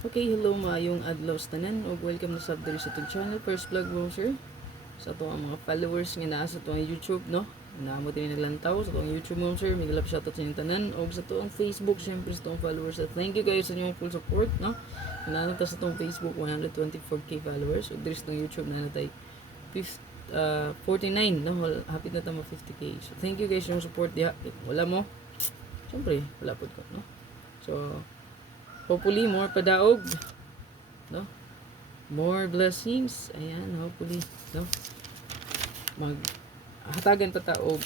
Okay, hello maayong adlaw sa tanan ug welcome na sab diri sa itong channel. First vlog mo sir sa to ang mga followers nga naa sa to ang YouTube, no? Naamo din naglantaw sa to ang YouTube mo sir. Migalap shoutout sa inyong tanan ug sa to ang Facebook syempre sa to ang followers. Thank you guys sa inyong full support, no? Naano ta sa tong Facebook 124k followers ug diri sa tong YouTube na natay 49, no? Hapit na ta mo 50k. So thank you guys sa inyong support diha. Wala mo. Syempre, wala pud ko, no? So hopefully more padaog, no? More blessings. Ayan, hopefully, no? Mag hatagan ta taog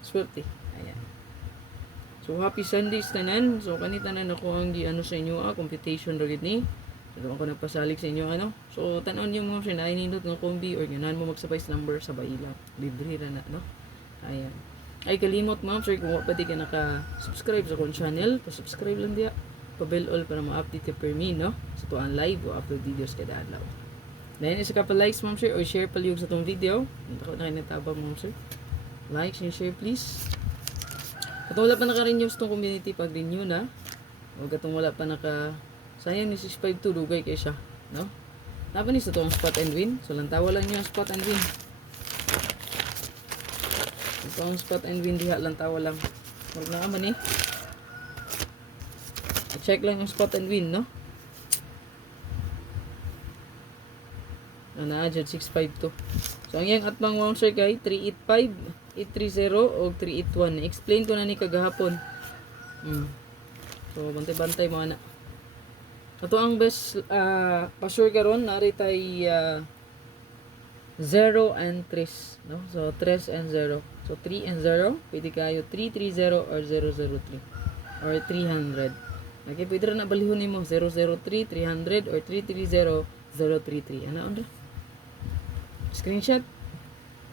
swerte. Ayan. So happy Sundays tanan. So kani tanan ako ang gi ano sa inyo computation ra gid ni. So ako nagpasalig sa inyo ano. So tan-on niyo mo siya na nindot nga kombi or ganan mo magsabay sa number sa baila. Libre ra na, no? Ayan. Ay kalimot ma'am, sir, kung pa di ka naka-subscribe sa akong channel, pa-subscribe lang diya. Pa-bell all para ma-update per me, no? Sa tuan live o upload videos kada adlaw. Then, isa ka pa likes, ma'am sir, o share palihog sa itong video. Ako na kayo natabang, ma'am sir. Likes and share, please. At wala pa naka-renew sa itong community, pag-renew na. O katong wala pa naka... Sayang ni 652, dugay kayo siya, no? Napa ni sa itong spot and win. So, lantawa lang nyo ang spot and win. Ito ang spot and win, diha lantawa lang. Huwag na naman eh. Check lang yung spot and win, no? Na-adjust 652. So, ang yung atbang bouncer kay 385, 830, o 381. Explain ko na ni kagahapon. So, bantay-bantay mga na. Ito ang best pa-sure karon nari tay 0 and 3, no? So, 3 and 0. So, 3 and 0, pwede kayo 330 or 003 or 300. Okay, pwede rin na balihon mo 003, 300 or 330, 033. Ano onda? Screenshot.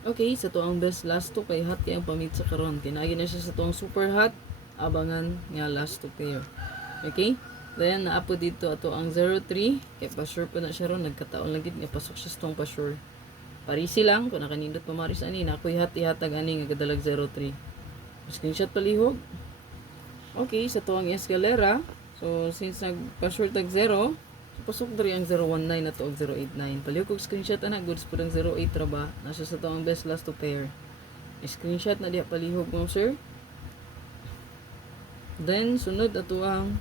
Okay, sa to ang best last to kay hot kay ang pamit sa karon. Kinagi na siya sa to ang super hot. Abangan nga last to kayo. Okay? Then naapo dito ato ang 03 kay pa-sure po na siya ron. Nagkataon lang gid nga pasok siya sa tong pa-sure. Parisi lang kung nakanindot pa maris ani na ako'y hati-hatag ani nga gadalag 03. Screenshot palihog. Okay, sa to ang escalera. So, since nagpa-sure tag 0, pasok dari ang 019 na to og 089. Palihog kog screenshot ana, goods po ang 08 ra ba? Nasa sa to ang best last to pair. Screenshot na diha palihog mo, sir. Then, sunod ato ang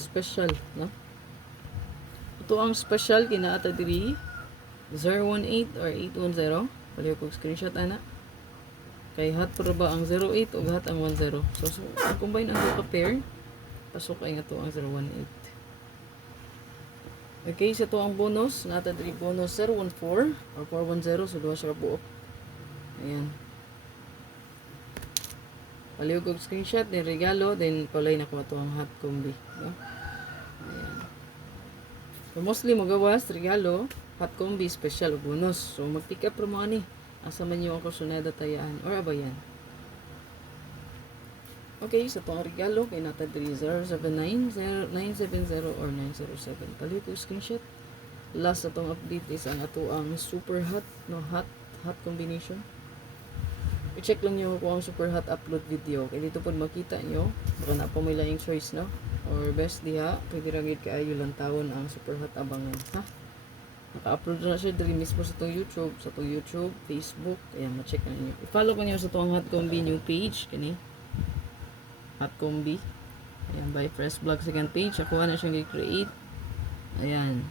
special, no? Ito ang special, kinaata diri 018 or 810. Palihog kog screenshot ana. Kay hot para ba ang 08 o hot ang 10. So combine ang duha ka pair, pasok ay nga to ang 018. Okay, sa to ang bonus, nata diri bonus 014 or 410, so duha siya buok. Ayan. Palihog og screenshot, then regalo, then palay na ko to ang hot combi, no? Ayan. So mostly magawas regalo, hot combi, special o bonus. So mag-pick up pro mo ani. Asa man yung ako sunada tayaan or abayan. Okay, sa itong regalo kay nata 079 970 or 907. Palit ko screenshot. Last sa itong update is ang ato ang super hot, no, hot combination. I-check lang nyo kung ang super hot upload video. Kaya dito po makita nyo, baka na po may laing choice, no? Or best diha, pwede ragid kaayo lang tawon ang super hot abangan, ha? Naka-upload na siya dali mismo sa itong YouTube, Facebook. Ayan, ma-check na ninyo. I-follow ko niyo sa itong Hot Combi new page. Kani. Hot Combi. Ayan, by Fresh Vlog second page. Ako na siyang i-create. Ayan.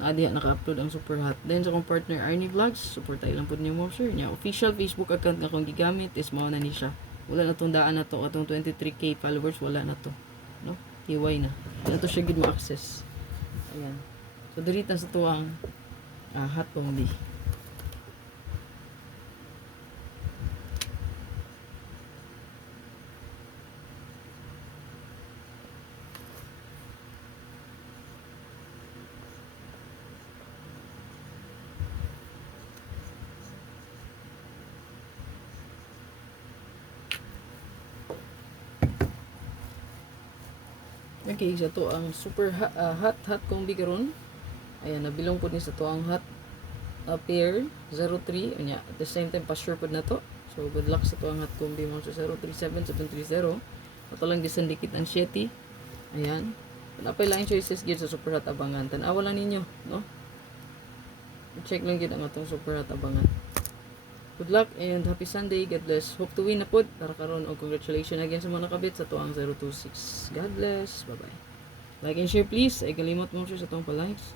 Diha naka-upload ang super hot. Then sa akong partner Arnie Vlogs, support tayo lang po niyo mo, sir. Niya, official Facebook account na akong gigamit is mao na ni siya. Wala na itong daan na to. Atong 23k followers, wala na to. No? TY na. Wala to siya gid mo access. Ayan. So, dirita sa tuwang hot combi. Okay, sa to ang super hot combi karon. Ayan, nabilong po ni sa to ang hot pair 03. Anya, at the same time, pa-sure po na to. So, good luck sa to ang hot combi mo. So, 037730. Ito lang disandikit ang 7. Ayan. napay laing choices gid sa super hot abangan. Tan-awa lang ninyo, no? Check lang gid ang atong super hot abangan. Good luck and happy Sunday. God bless. Hope to win na pod para karon og congratulations again sa mga nakabit sa tuang 026. God bless. Bye-bye. Like and share please. Ay kalimot mo share sa tuang pa-likes.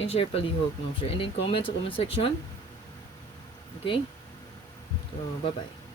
And share palihog mo share. And then comment sa comment section. Okay? So, bye-bye.